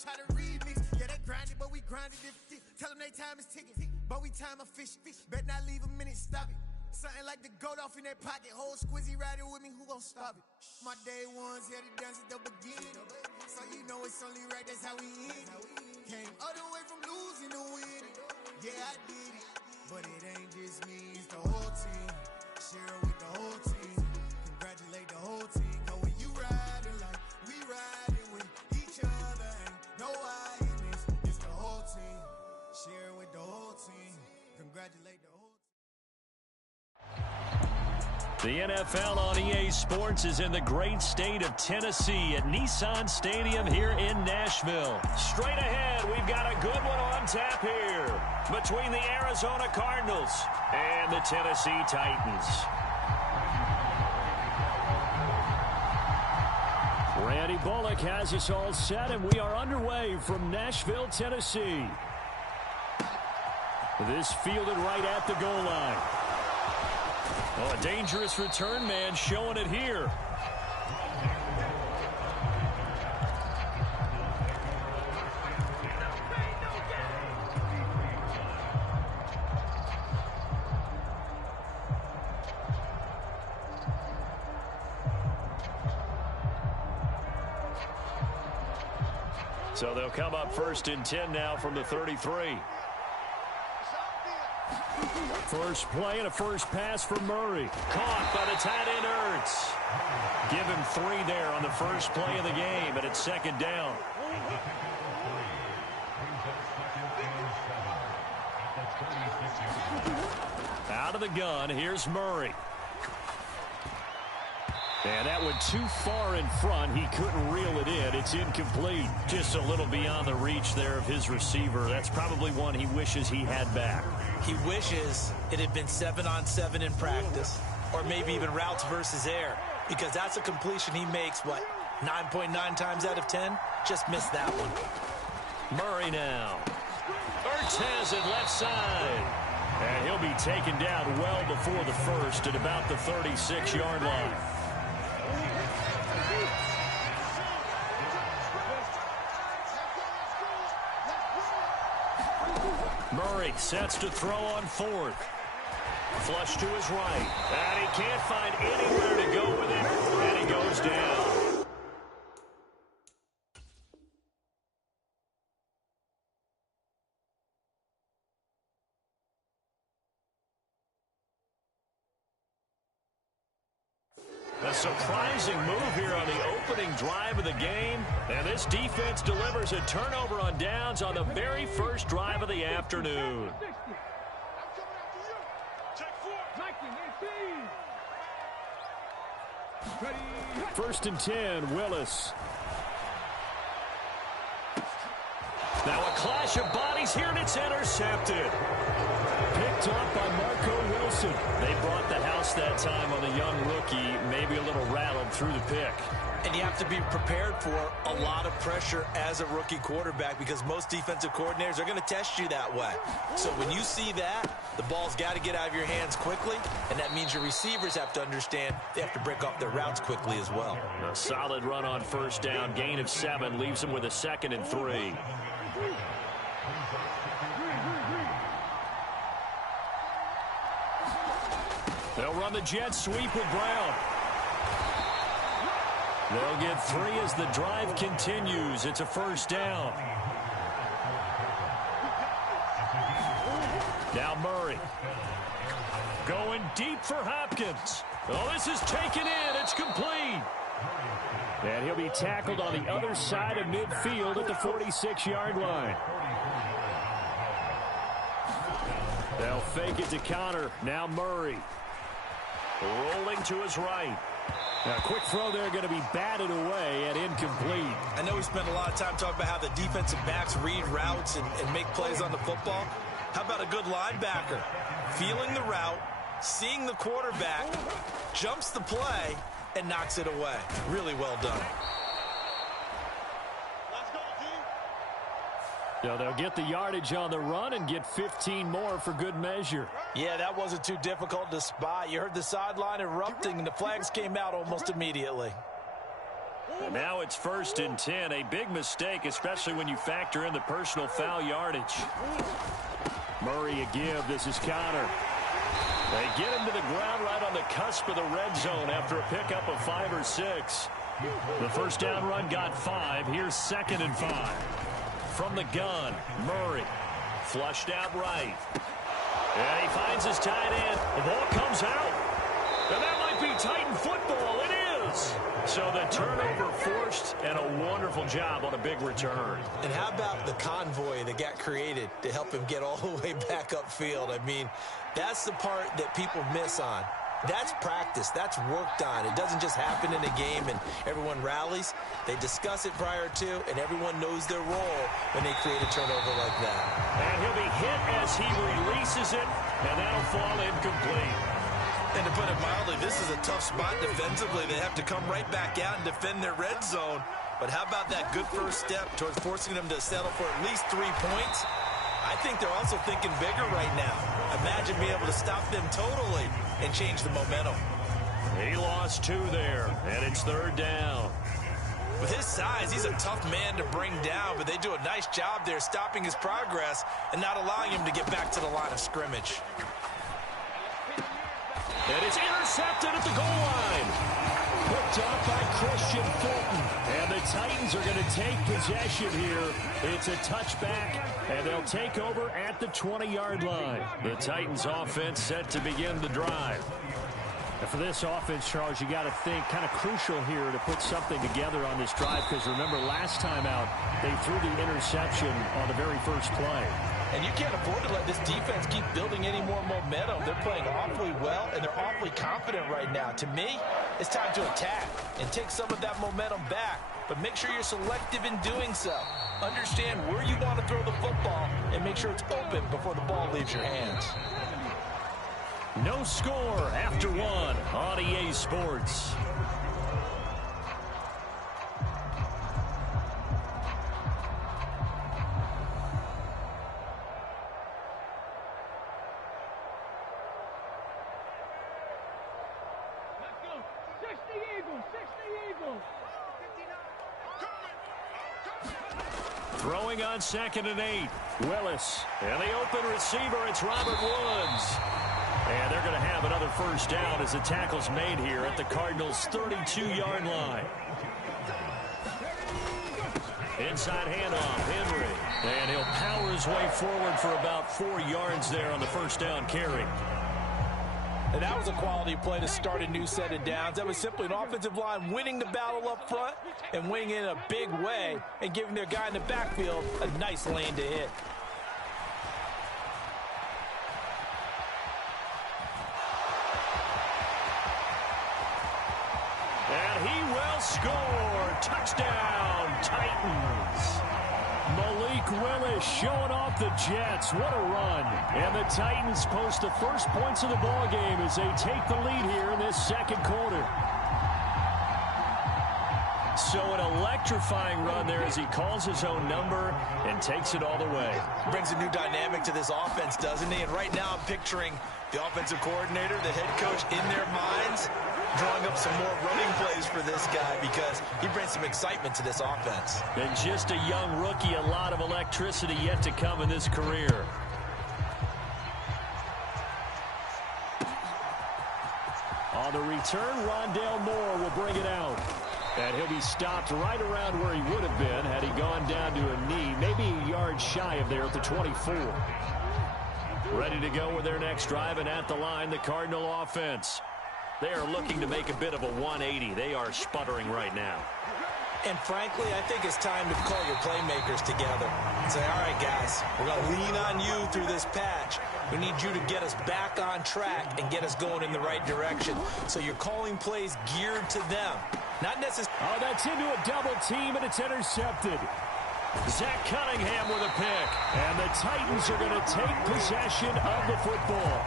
try to remix. Yeah, they grinded, but we grinded different. Tell them they time is ticking, but we time a fish. Bet not leave a minute, stop it. Something like the goat off in that pocket. Whole squizzy riding with me, who gon' stop it? My day ones here to dance at the beginning. So you know it's only right, that's how we end. Came all the way from losing to winning. Yeah, I did it, but it ain't just me, it's the whole team. Share it with the whole team. Congratulate the whole team. Cause when you riding like we riding with each other, ain't no I in this. It's the whole team. Share it with the whole team. Congratulate the whole team. The NFL on EA Sports is in the great state of Tennessee at Nissan Stadium here in Nashville. Straight ahead, we've got a good one on tap here between the Arizona Cardinals and the Tennessee Titans. Randy Bullock has us all set, and we are underway from Nashville, Tennessee. This fielded right at the goal line. Oh, a dangerous return man showing it here. So they'll come up 1st and 10 now from the 33. First play and a first pass for Murray. Caught by the tight end Ertz. Give him 3 there on the first play of the game, and it's 2nd down. Out of the gun, here's Murray. And that went too far in front. He couldn't reel it in. It's incomplete. Just a little beyond the reach there of his receiver. That's probably one he wishes he had back. He wishes it had been 7-on-7 in practice, or maybe even routes versus air, because that's a completion he makes, 9.9 times out of 10? Just missed that one. Murray now. Ertz has it left side. And he'll be taken down well before the first at about the 36-yard line. Murray sets to throw on 4th. Flush to his right. And he can't find anywhere to go with it. And he goes down. A surprising move here on the opening drive of the game. And this defense delivers a turnover on downs on the very first drive of the afternoon. 1st and 10, Willis. Now a clash of bodies here, and it's intercepted. Picked off by Marco Wilson. They brought the house that time on the young rookie, maybe a little rattled through the pick. And you have to be prepared for a lot of pressure as a rookie quarterback, because most defensive coordinators are going to test you that way. So when you see that, the ball's got to get out of your hands quickly, and that means your receivers have to understand they have to break off their routes quickly as well. A solid run on 1st down, gain of 7, leaves them with a 2nd and 3. They'll run the jet sweep with Brown. They'll get 3 as the drive continues. It's a 1st down. Now Murray. Going deep for Hopkins. Oh, this is taken in. It's complete. And he'll be tackled on the other side of midfield at the 46-yard line. They'll fake it to counter. Now Murray. Rolling to his right. Now, a quick throw there going to be batted away and incomplete. I know we spent a lot of time talking about how the defensive backs read routes and make plays on the football. How about a good linebacker? Feeling the route, seeing the quarterback, jumps the play, and knocks it away. Really well done. So they'll get the yardage on the run and get 15 more for good measure. Yeah, that wasn't too difficult to spot. You heard the sideline erupting, and the flags came out almost immediately. And now it's 1st and 10. A big mistake, especially when you factor in the personal foul yardage. Murray a give. This is Connor. They get him to the ground right on the cusp of the red zone after a pickup of 5 or 6. The first down run got 5. Here's 2nd and 5. From the gun, Murray. Flushed out right. And he finds his tight end. The ball comes out. And that might be Titan football. It is. So the turnover forced, and a wonderful job on a big return. And how about the convoy that got created to help him get all the way back upfield? I mean, that's the part that people miss on. That's practice. That's worked on. It doesn't just happen in a game and everyone rallies. They discuss it prior to, and everyone knows their role when they create a turnover like that. And he'll be hit as he releases it, and that'll fall incomplete. And to put it mildly, this is a tough spot defensively. They have to come right back out and defend their red zone. But how about that good first step towards forcing them to settle for at least 3 points? I think they're also thinking bigger right now. Imagine being able to stop them totally and change the momentum. He lost 2 there, and it's 3rd down. With his size, he's a tough man to bring down, but they do a nice job there stopping his progress and not allowing him to get back to the line of scrimmage. And it's intercepted at the goal line. Picked off by Christian Fulton. And the Titans are going to take possession here. It's a touchback, and they'll take over at the 20-yard line. The Titans offense set to begin the drive. And for this offense, Charles, you got to think kind of crucial here to put something together on this drive, because remember last time out they threw the interception on the very first play. And you can't afford to let this defense keep building any more momentum. They're playing awfully well, and they're awfully confident right now. To me, it's time to attack and take some of that momentum back. But make sure you're selective in doing so. Understand where you want to throw the football and make sure it's open before the ball leaves your hands. No score after 1 on EA Sports. Throwing on 2nd and 8. Willis. And the open receiver, it's Robert Woods. And they're going to have another first down as the tackle's made here at the Cardinals' 32-yard line. Inside handoff, Henry. And he'll power his way forward for about 4 yards there on the first down carry. And that was a quality play to start a new set of downs. That was simply an offensive line winning the battle up front and winning in a big way and giving their guy in the backfield a nice lane to hit. And he will score. Touchdown, Titans. Malik Willis showing off the Jets. What a run. And the Titans post the first points of the ball game as they take the lead here in this second quarter. So an electrifying run there as he calls his own number and takes it all the way. Brings a new dynamic to this offense, doesn't he? And right now I'm picturing the offensive coordinator, the head coach in their minds, drawing up some more running plays for this guy because he brings some excitement to this offense. And just a young rookie, a lot of electricity yet to come in this career. On the return, Rondale Moore will bring it out. And he'll be stopped right around where he would have been had he gone down to a knee, maybe a yard shy of there at the 24. Ready to go with their next drive, and at the line, the Cardinal offense. They are looking to make a bit of a 180. They are sputtering right now. And frankly, I think it's time to call your playmakers together and say, all right, guys, we're going to lean on you through this patch. We need you to get us back on track and get us going in the right direction. So you're calling plays geared to them. Not necessarily. Oh, that's into a double team, and it's intercepted. Zach Cunningham with a pick. And the Titans are going to take possession of the football.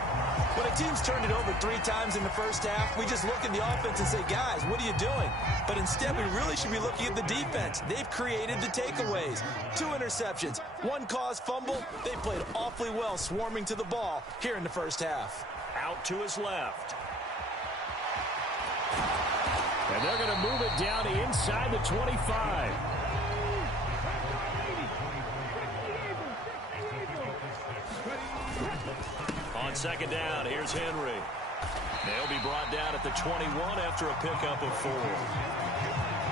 When a team's turned it over 3 times in the first half, we just look at the offense and say, guys, what are you doing? But instead, we really should be looking at the defense. They've created the takeaways. 2 interceptions, 1 caused fumble. They played awfully well swarming to the ball here in the first half. Out to his left. And they're going to move it down inside the 25. On second down, here's Henry. They'll be brought down at the 21 after a pickup of 4.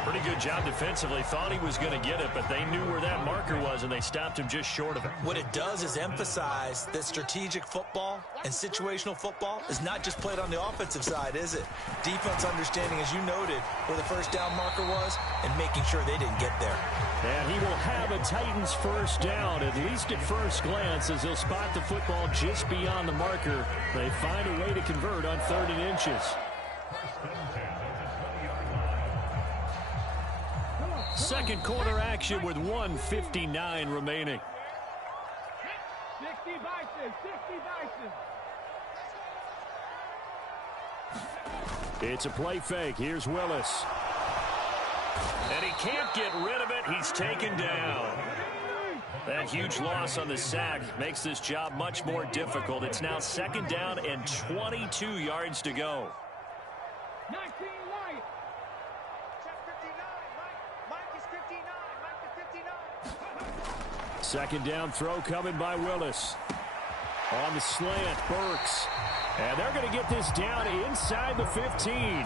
Pretty good job defensively. Thought he was going to get it, but they knew where that marker was, and they stopped him just short of it. What it does is emphasize that strategic football and situational football is not just played on the offensive side, is it? Defense understanding, as you noted, where the first down marker was and making sure they didn't get there. And he will have a Titans first down, at least at first glance, as he'll spot the football just beyond the marker. They find a way to convert on 3rd and inches. Second quarter action with 1:59 remaining. 60 Bison, 60 Bison. It's a play fake. Here's Willis. And he can't get rid of it. He's taken down. That huge loss on the sack makes this job much more difficult. It's now 2nd down and 22 yards to go. 19 Wyatt. Second down throw coming by Willis. On the slant, Burks. And they're going to get this down inside the 15.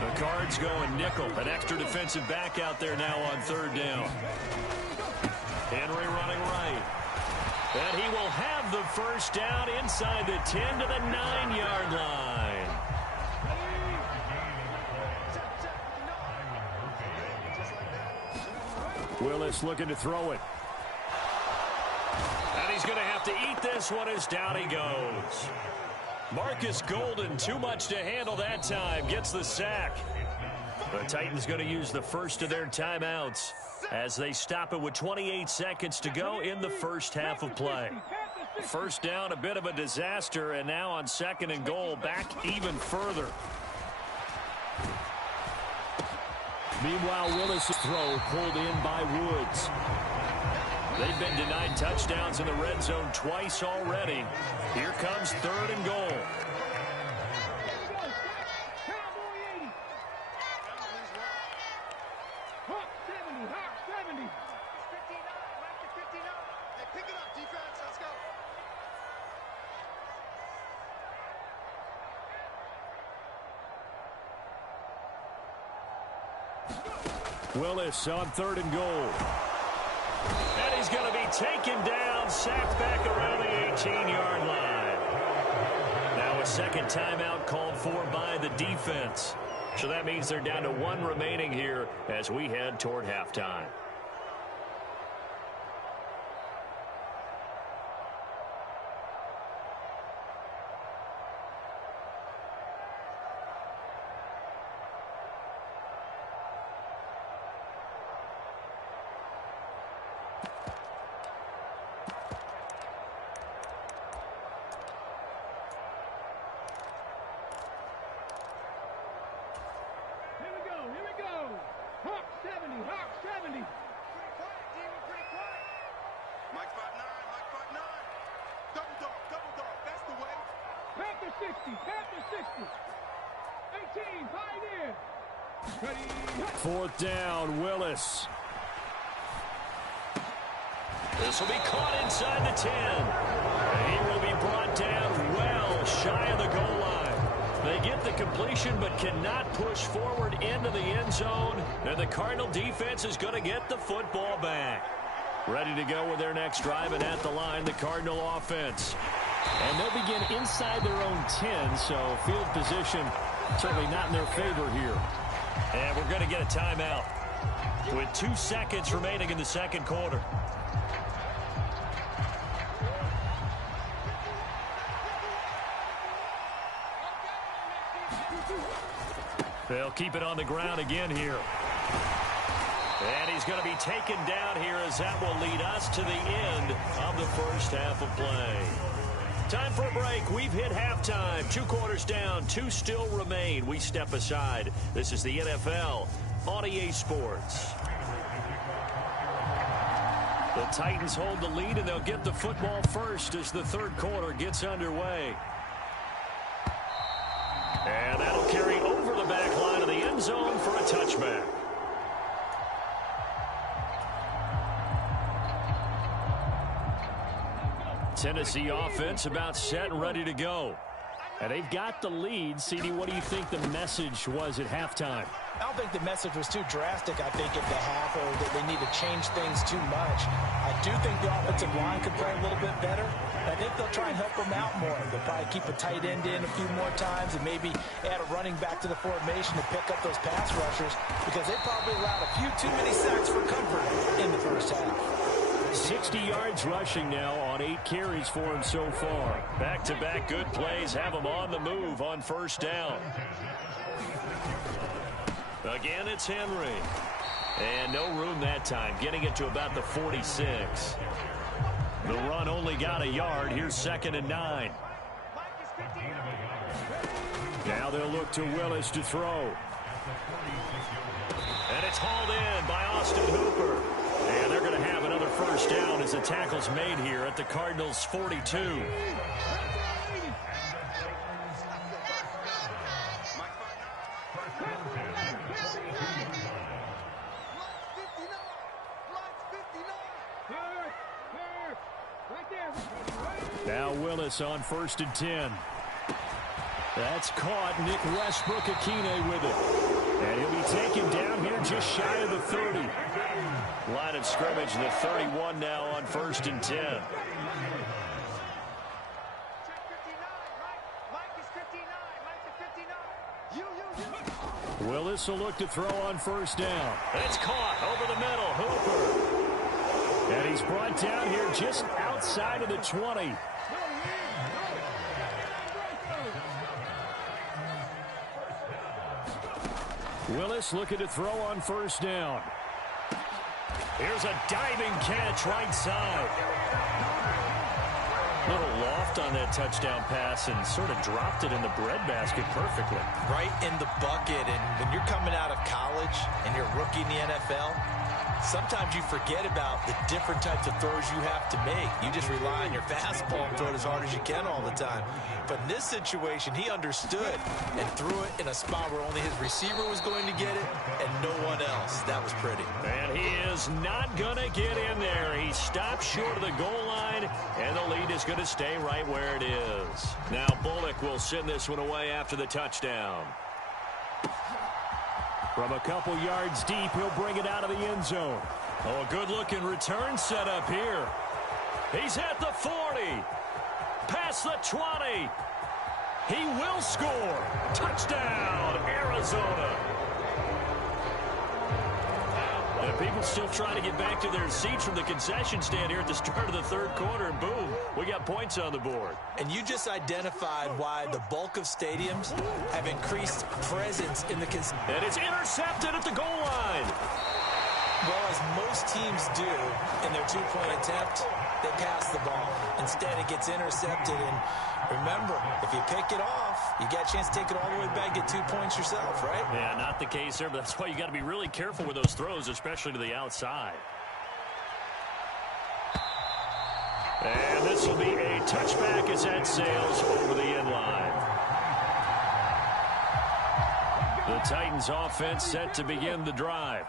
The Cards going nickel. An extra defensive back out there now on 3rd down. Henry running right. And he will have the first down inside the 10 to the 9-yard line. Willis looking to throw it. And he's going to have to eat this one as down he goes. Marcus Golden, too much to handle that time, gets the sack. The Titans going to use the first of their timeouts as they stop it with 28 seconds to go in the first half of play. First down, a bit of a disaster, and now on 2nd and goal, back even further. Meanwhile, Willis' throw pulled in by Woods. They've been denied touchdowns in the red zone twice already. Here comes 3rd and goal. Hawk 70, Hawk 70. 59, right to 59. Hey, pick it up, defense. Let's go. Willis on 3rd and goal. And he's going to be taken down, sacked back around the 18-yard line. Now a second timeout called for by the defense. So that means they're down to 1 remaining here as we head toward halftime. Hawk 70, Hawk 70. Pretty quiet, Demon, pretty quiet. Mike 5'9", Mike 5'9". Double dog, that's the way. Panther 60, Panther 60. 18, Pioneer. Ready. 4th down, Willis. This will be caught inside the 10. And he will be brought down well shy of the goal line. They get the completion but cannot push forward into the end zone. And the Cardinal defense is going to get the football back. Ready to go with their next drive, and at the line, the Cardinal offense. And they'll begin inside their own 10, so field position certainly not in their favor here. And we're going to get a timeout with 2 seconds remaining in the second quarter. They'll keep it on the ground again here. And he's going to be taken down here as that will lead us to the end of the first half of play. Time for a break. We've hit halftime. 2 quarters down, 2 still remain. We step aside. This is the NFL on EA Sports. The Titans hold the lead, and they'll get the football first as the third quarter gets underway. And that'll carry over the back line of the end end zone for a touchback. Tennessee offense about set and ready to go. And they've got the lead. CD, what do you think the message was at halftime? I don't think the message was too drastic, I think, at the half, or that they need to change things too much. I do think the offensive line could play a little bit better. I think they'll try and help them out more. They'll probably keep a tight end in a few more times and maybe add a running back to the formation to pick up those pass rushers, because they probably allowed a few too many sacks for comfort in the first half. 60 yards rushing now on 8 carries for him so far. Back-to-back good plays have him on the move on first down. Again, it's Henry. And no room that time, getting it to about the 46. The run only got a yard. Here's 2nd and 9. Now they'll look to Willis to throw. And it's hauled in by Austin Hooper. And they're going to have another first down as the tackle's made here at the Cardinals' 42. Now Willis on 1st and 10. That's caught. Nick Westbrook-Akine with it. And he'll be taken down here just shy of the 30. Line of scrimmage, the 31 now on 1st and 10. Willis will look to throw on 1st down. It's caught over the middle. Hooper. And he's brought down here just outside of the 20. Willis looking to throw on 1st down. Here's a diving catch right side. Little loft on that touchdown pass and sort of dropped it in the breadbasket perfectly. Right in the bucket. And when you're coming out of college and you're a rookie in the NFL, sometimes you forget about the different types of throws you have to make. You just rely on your fastball and throw it as hard as you can all the time. But in this situation, he understood and threw it in a spot where only his receiver was going to get it and no one else. That was pretty. And he is not going to get in there. He stopped short of the goal line, and the lead is going to stay right where it is. Now Bullock will send this one away after the touchdown. From a couple yards deep, he'll bring it out of the end zone. Oh, a good-looking return set up here. He's at the 40. Past the 20. He will score. Touchdown, Arizona. And people still trying to get back to their seats from the concession stand here at the start of the 3rd quarter, and boom, we got points on the board. And you just identified why the bulk of stadiums have increased presence in the and it's intercepted at the goal line. Well, as most teams do in their 2-point attempt, they pass the ball. Instead, it gets intercepted. And remember, if you pick it off, you got a chance to take it all the way back, get 2 points yourself, right? Yeah, not the case there, but that's why you got to be really careful with those throws, especially to the outside. And this will be a touchback as that sails over the end line. The Titans offense set to begin the drive.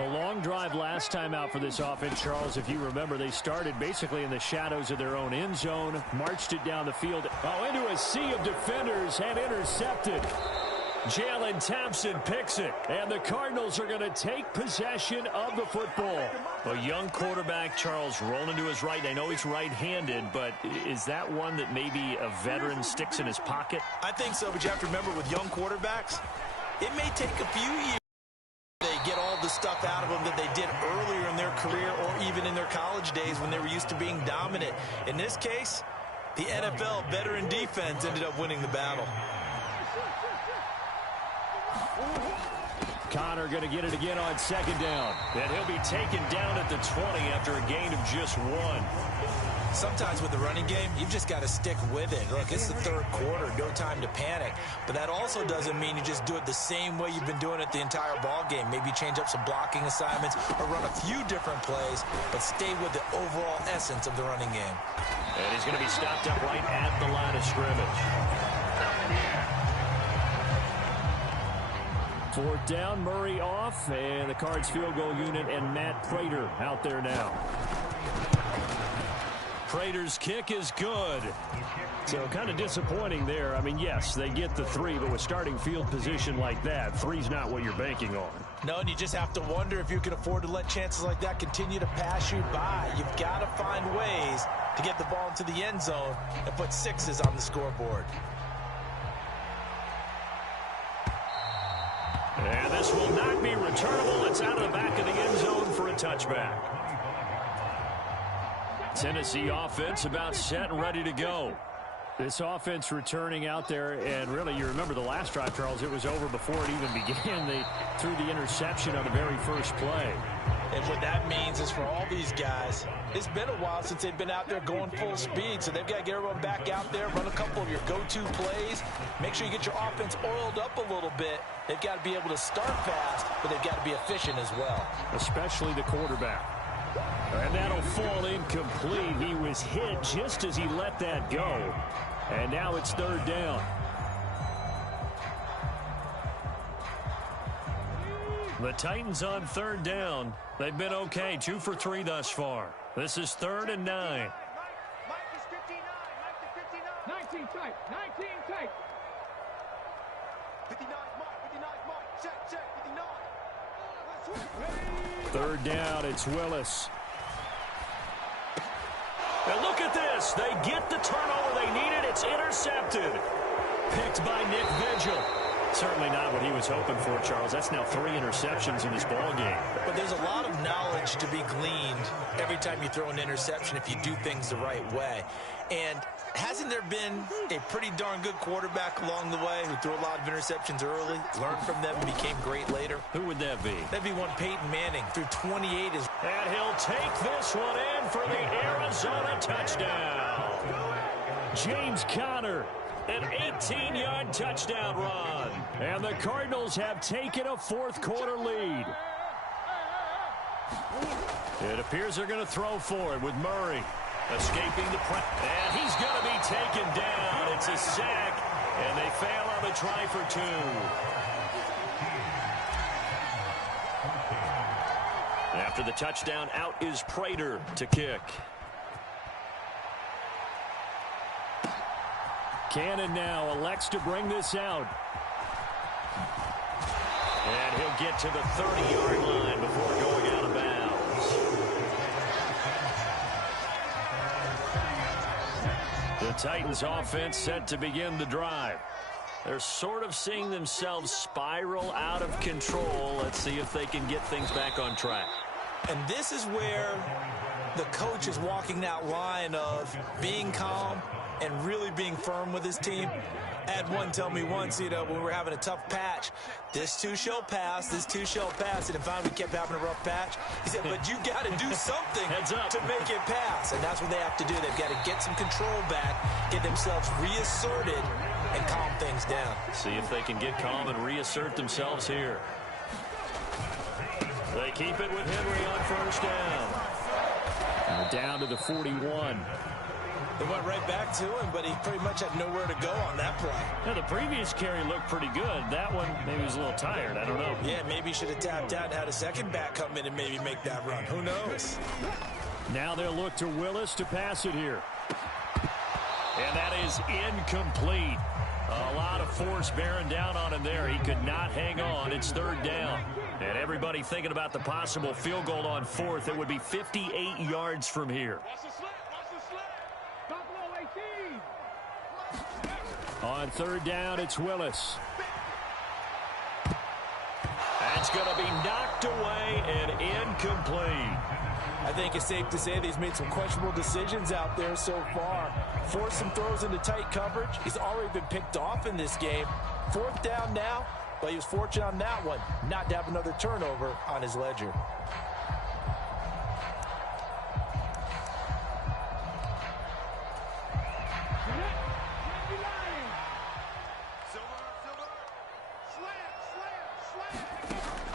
A long drive last time out for this offense, Charles. If you remember, they started basically in the shadows of their own end zone, marched it down the field, into a sea of defenders and intercepted. Jalen Thompson picks it, and the Cardinals are going to take possession of the football. A young quarterback, Charles, rolling to his right. I know he's right-handed, but is that one that maybe a veteran sticks in his pocket? I think so, but you have to remember with young quarterbacks, it may take a few years. They get all the stuff out of them that they did earlier in their career or even in their college days when they were used to being dominant. In this case, the NFL veteran defense ended up winning the battle. Connor going to get it again on 2nd down. And he'll be taken down at the 20 after a gain of just 1. Sometimes with the running game, you've just got to stick with it. Look, it's the 3rd quarter, no time to panic. But that also doesn't mean you just do it the same way you've been doing it the entire ball game. Maybe change up some blocking assignments or run a few different plays, but stay with the overall essence of the running game. And he's going to be stopped up right at the line of scrimmage. Fourth down, Murray off, and the Cards field goal unit and Matt Prater out there now. Prater's kick is good. So kind of disappointing there. I mean, yes, they get the 3, but with starting field position like that, 3's not what you're banking on. No, and you just have to wonder if you can afford to let chances like that continue to pass you by. You've got to find ways to get the ball into the end zone and put 6s on the scoreboard. And this will not be returnable. It's out of the back of the end zone for a touchback. Tennessee offense about set and ready to go. This offense returning out there, and really, you remember the last drive, Charles, it was over before it even began. They threw the interception on the very first play. And what that means is for all these guys, it's been a while since they've been out there going full speed, so they've got to get everyone back out there, run a couple of your go-to plays, make sure you get your offense oiled up a little bit. They've got to be able to start fast, but they've got to be efficient as well. Especially the quarterback. And that'll fall incomplete. He was hit just as he let that go. And now it's third down. The Titans on third down. They've been okay, 2 for 3 thus far. This is 3rd and 9. Mike is 59. Mike is 59. 19 tight. 19 tight. 59 Mike. Check. 59. Third down, it's Willis. And look at this. They get the turnover they needed. It's intercepted. Picked by Nick Vigil. Certainly not what he was hoping for, Charles. That's now 3 interceptions in this ball game. But there's a lot of knowledge to be gleaned every time you throw an interception if you do things the right way. And hasn't there been a pretty darn good quarterback along the way who threw a lot of interceptions early, learned from them, and became great later? Who would that be? That'd be one Peyton Manning. Threw 28 as... And he'll take this one in for the Arizona touchdown. James Conner, an 18-yard touchdown run. And the Cardinals have taken a fourth-quarter lead. It appears they're going to throw for it with Murray. Escaping the press. And he's going to be taken down. It's a sack, and they fail on the try for 2. After the touchdown, out is Prater to kick. Cannon now elects to bring this out. And he'll get to the 30-yard line before going out of bounds. The Titans offense set to begin the drive. They're sort of seeing themselves spiral out of control. Let's see if they can get things back on track. And this is where the coach is walking that line of being calm and really being firm with his team. I had one tell me once, when we were having a tough patch, this too shall pass, this too shall pass. And finally we kept having a rough patch. He said, but you got to do something to make it pass. And that's what they have to do. They've got to get some control back, get themselves reasserted, and calm things down. See if they can get calm and reassert themselves here. They keep it with Henry on first down. And down to the 41. They went right back to him, but he pretty much had nowhere to go on that play. Now, the previous carry looked pretty good. That one, maybe he was a little tired. I don't know. Yeah, maybe he should have tapped out and had a second back come in and maybe make that run. Who knows? Now they'll look to Willis to pass it here. And that is incomplete. A lot of force bearing down on him there. He could not hang on. It's third down. And everybody thinking about the possible field goal on fourth. It would be 58 yards from here. On third down, it's Willis. That's going to be knocked away and incomplete. I think it's safe to say that he's made some questionable decisions out there so far. Forced some throws into tight coverage. He's already been picked off in this game. Fourth down now, but he was fortunate on that one not to have another turnover on his ledger.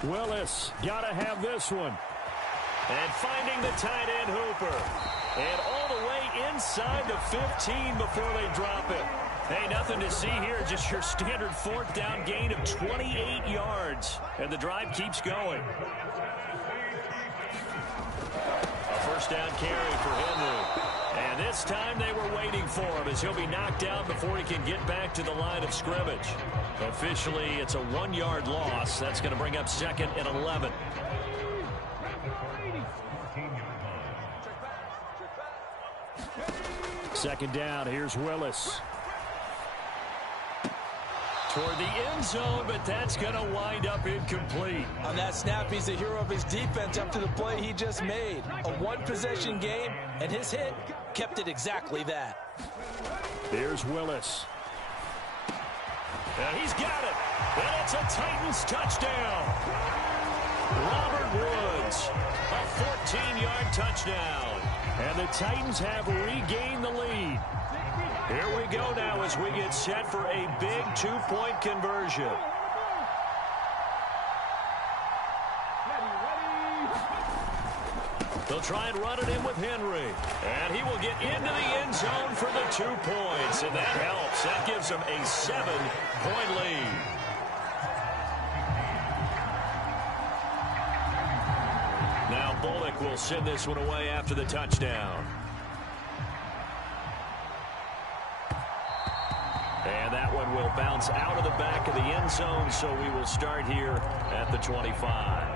Willis, got to have this one. And finding the tight end Hooper. And all the way inside the 15 before they drop it. Hey, nothing to see here, just your standard fourth down gain of 28 yards. And the drive keeps going. A first down carry for Henry. And this time they were waiting for him as he'll be knocked out before he can get back to the line of scrimmage. Officially, it's a 1-yard loss. That's going to bring up 2nd and 11. Second down, here's Willis. Toward the end zone, but that's going to wind up incomplete. On that snap, he's the hero of his defense up to the play he just made. A one-possession game, and his hit kept it exactly that. Here's Willis. And he's got it. And it's a Titans touchdown. Robert Woods, a 14-yard touchdown. And the Titans have regained the lead. Here we go now as we get set for a big 2-point conversion. They'll try and run it in with Henry. And he will get into the end zone for the 2 points. And that helps. That gives them a 7-point lead. Now Bullock will send this one away after the touchdown. And that one will bounce out of the back of the end zone, so we will start here at the 25.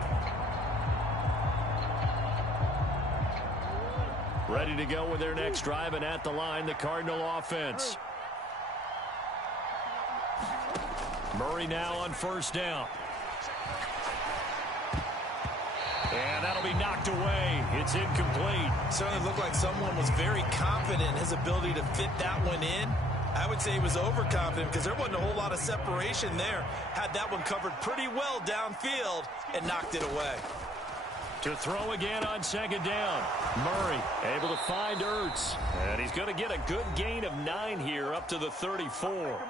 Ready to go with their next drive, and at the line, the Cardinal offense. Murray now on first down. And that'll be knocked away. It's incomplete. Certainly looked like someone was very confident in his ability to fit that one in. I would say he was overconfident because there wasn't a whole lot of separation there. Had that one covered pretty well downfield and knocked it away. To throw again on second down. Murray able to find Ertz. And he's going to get a good gain of 9 here up to the 34.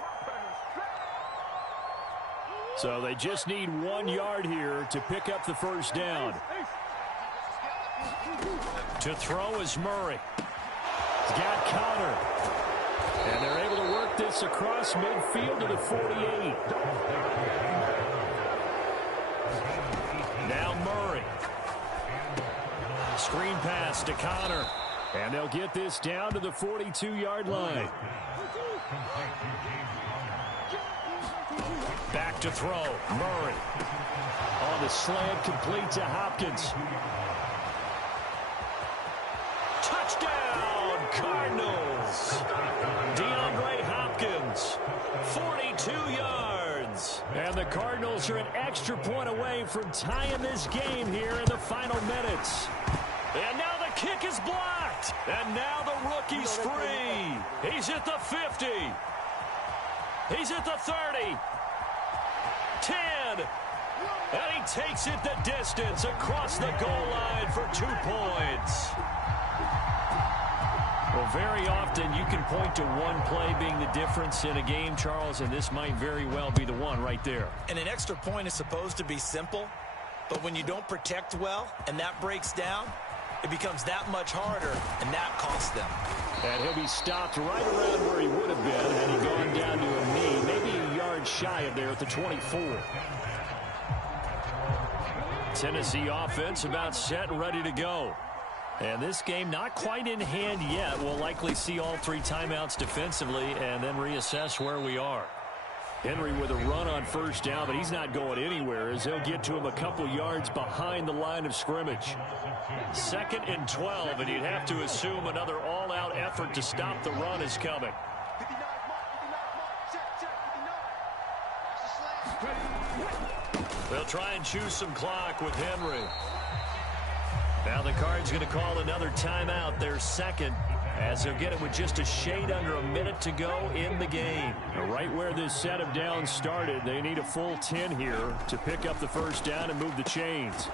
So they just need 1 yard here to pick up the first down. To throw is Murray. He's got Connor. And they're able to work this across midfield to the 48. Now Murray. Screen pass to Connor. And they'll get this down to the 42-yard line. Back to throw. Murray. On the slant, complete to Hopkins. Touchdown, Cardinals. DeAndre Hopkins, 42 yards. And the Cardinals are an extra point away from tying this game here in the final minutes. And now the kick is blocked. And now the rookie's free. He's at the 50. He's at the 30. 10. And he takes it the distance across the goal line for 2 points. Well, very often you can point to one play being the difference in a game, Charles, and this might very well be the one right there. And an extra point is supposed to be simple, but when you don't protect well and that breaks down, it becomes that much harder, and that costs them. And he'll be stopped right around where he would have been had he gone down to a knee, maybe a yard shy of there at the 24. Tennessee offense about set and ready to go. And this game not quite in hand yet. We'll likely see all 3 timeouts defensively and then reassess where we are. Henry with a run on first down, but he's not going anywhere as they'll get to him a couple yards behind the line of scrimmage. 2nd and 12, and you'd have to assume another all-out effort to stop the run is coming. They'll try and choose some clock with Henry. Now the Cards going to call another timeout, their second, as they'll get it with just a shade under a minute to go in the game. Right where this set of downs started, they need a full 10 here to pick up the first down and move the chains.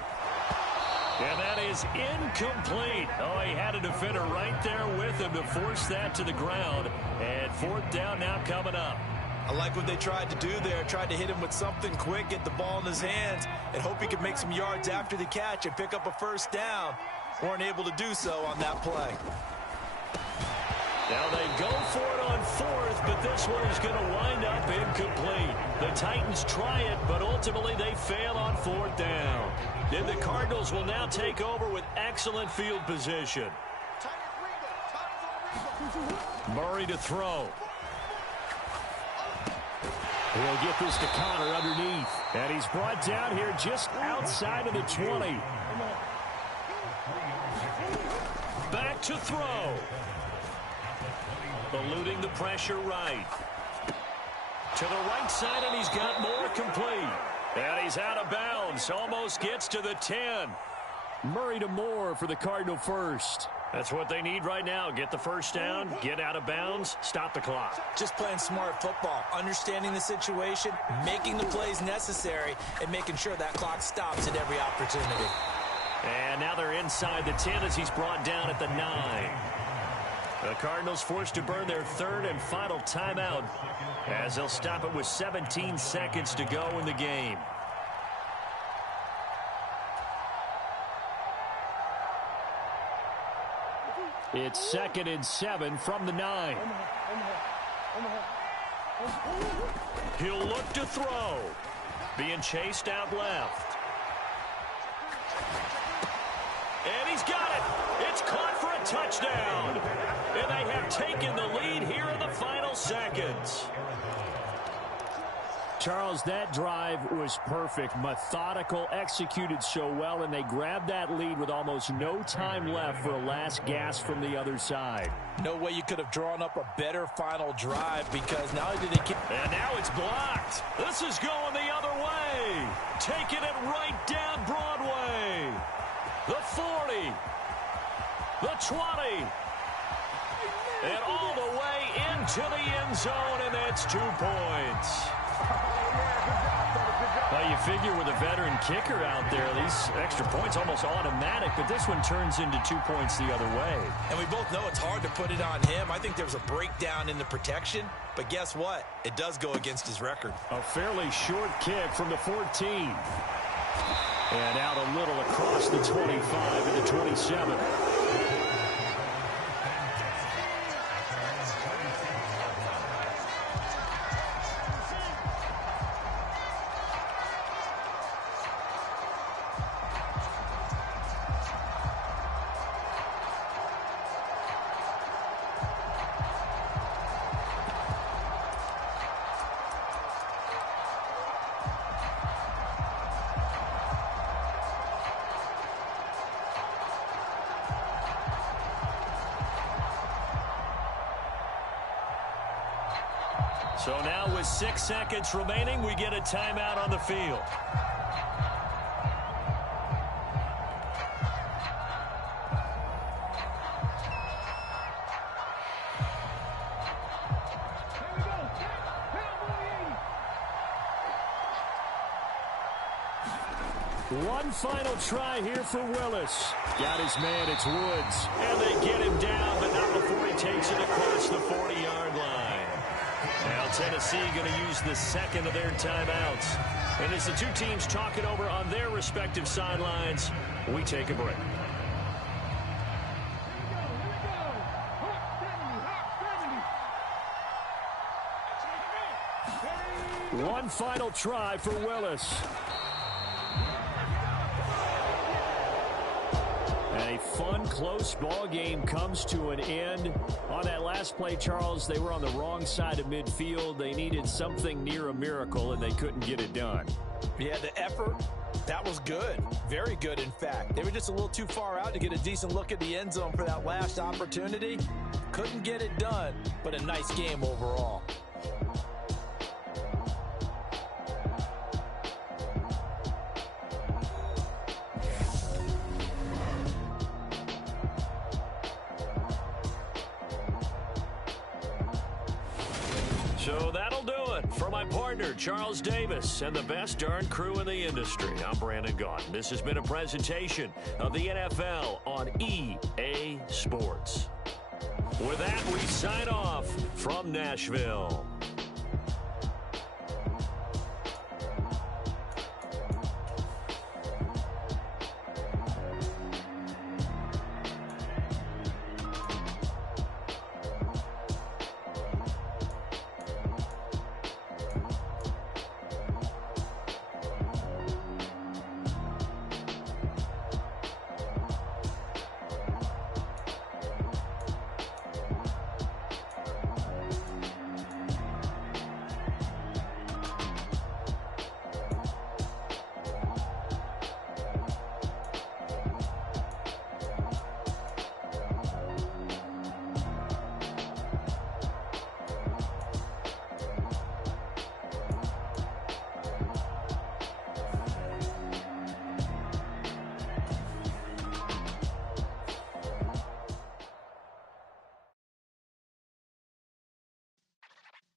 And that is incomplete. Oh, he had a defender right there with him to force that to the ground. And 4th down now coming up. I like what they tried to do there. Tried to hit him with something quick, get the ball in his hands, and hope he could make some yards after the catch and pick up a first down. Weren't able to do so on that play. Now they go for it on fourth, but this one is going to wind up incomplete. The Titans try it, but ultimately they fail on fourth down. Then the Cardinals will now take over with excellent field position. Murray to throw. He'll get this to Connor underneath. And he's brought down here just outside of the 20. Back to throw. Eluding the pressure right. To the right side, and he's got more complete. And he's out of bounds. Almost gets to the 10. Murray to Moore for the Cardinal first. That's what they need right now. Get the first down, get out of bounds, stop the clock. Just playing smart football, understanding the situation, making the plays necessary, and making sure that clock stops at every opportunity. And now they're inside the 10 as he's brought down at the 9. The Cardinals forced to burn their third and final timeout as they'll stop it with 17 seconds to go in the game. It's 2nd and 7 from the 9. He'll look to throw. Being chased out left. And he's got it. It's caught for a touchdown. And they have taken the lead here in the final seconds. Charles, that drive was perfect, methodical, executed so well, and they grabbed that lead with almost no time left for a last gasp from the other side. No way you could have drawn up a better final drive because not only did they keep... And now it's blocked. This is going the other way. Taking it right down Broadway. The 40. The 20. And all the way into the end zone, and that's 2 points. Well, you figure with a veteran kicker out there, these extra points almost automatic, but this one turns into 2 points the other way. And we both know it's hard to put it on him. I think there was a breakdown in the protection, but guess what? It does go against his record. A fairly short kick from the 14. And out a little across the 25 and the 27. So now with 6 seconds remaining, we get a timeout on the field. One final try here for Willis. Got his man, it's Woods. And they get him down, but not before he takes it across the 40-yard line. Now Tennessee going to use the second of their timeouts. And as the two teams talk it over on their respective sidelines, we take a break. One final try for Willis. A fun, close ball game comes to an end. On that last play, Charles, they were on the wrong side of midfield. They needed something near a miracle, and they couldn't get it done. Yeah, the effort, that was good. Very good, in fact. They were just a little too far out to get a decent look at the end zone for that last opportunity. Couldn't get it done, but a nice game overall. So that'll do it for my partner, Charles Davis, and the best darn crew in the industry. I'm Brandon Gaudin. This has been a presentation of the NFL on EA Sports. With that, we sign off from Nashville.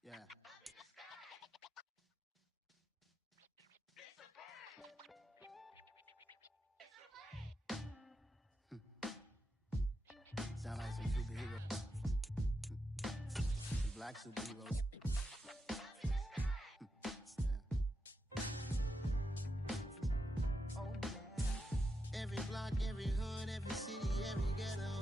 Yeah. Sound like some superheroes. Some black superheroes. Every block, every hood, every city, every ghetto.